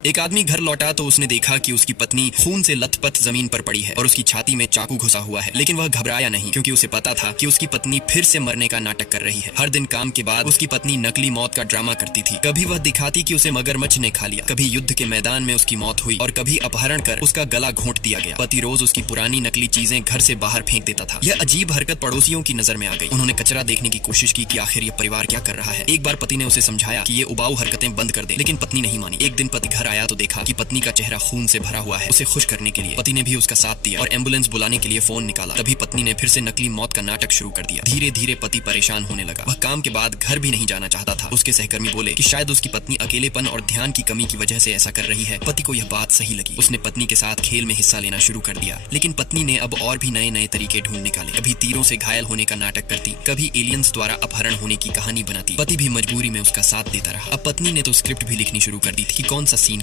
एक आदमी घर लौटा तो उसने देखा कि उसकी पत्नी खून से लथपथ जमीन पर पड़ी है और उसकी छाती में चाकू घुसा हुआ है। लेकिन वह घबराया नहीं, क्योंकि उसे पता था कि उसकी पत्नी फिर से मरने का नाटक कर रही है। हर दिन काम के बाद उसकी पत्नी नकली मौत का ड्रामा करती थी। कभी वह दिखाती कि उसे मगरमच्छ ने खा लिया, कभी युद्ध के मैदान में उसकी मौत हुई और कभी अपहरण कर उसका गला घोंट दिया गया। पति रोज उसकी पुरानी नकली चीजें घर से बाहर फेंक देता था। यह अजीब हरकत पड़ोसियों की नजर में आ गई। उन्होंने कचरा देखने की कोशिश की कि आखिर ये परिवार क्या कर रहा है। एक बार पति ने उसे समझाया कि ये उबाऊ हरकतें बंद कर दे, लेकिन पत्नी नहीं मानी। एक दिन पति घर आया तो देखा कि पत्नी का चेहरा खून से भरा हुआ है। उसे खुश करने के लिए पति ने भी उसका साथ दिया और एम्बुलेंस बुलाने के लिए फोन निकाला। तभी पत्नी ने फिर से नकली मौत का नाटक शुरू कर दिया। धीरे धीरे पति परेशान होने लगा। वह काम के बाद घर भी नहीं जाना चाहता था। उसके सहकर्मी बोले कि शायद उसकी पत्नी अकेलेपन और ध्यान की कमी की वजह से ऐसा कर रही है। पति को यह बात सही लगी। उसने पत्नी के साथ खेल में हिस्सा लेना शुरू कर दिया। लेकिन पत्नी ने अब और भी नए नए तरीके ढूंढ निकाले। कभी तीरों से घायल होने का नाटक करती, कभी एलियंस द्वारा अपहरण होने की कहानी बनाती। पति भी मजबूरी में उसका साथ देता रहा। अब पत्नी ने तो स्क्रिप्ट भी लिखनी शुरू कर दी थी कि कौन सा सीन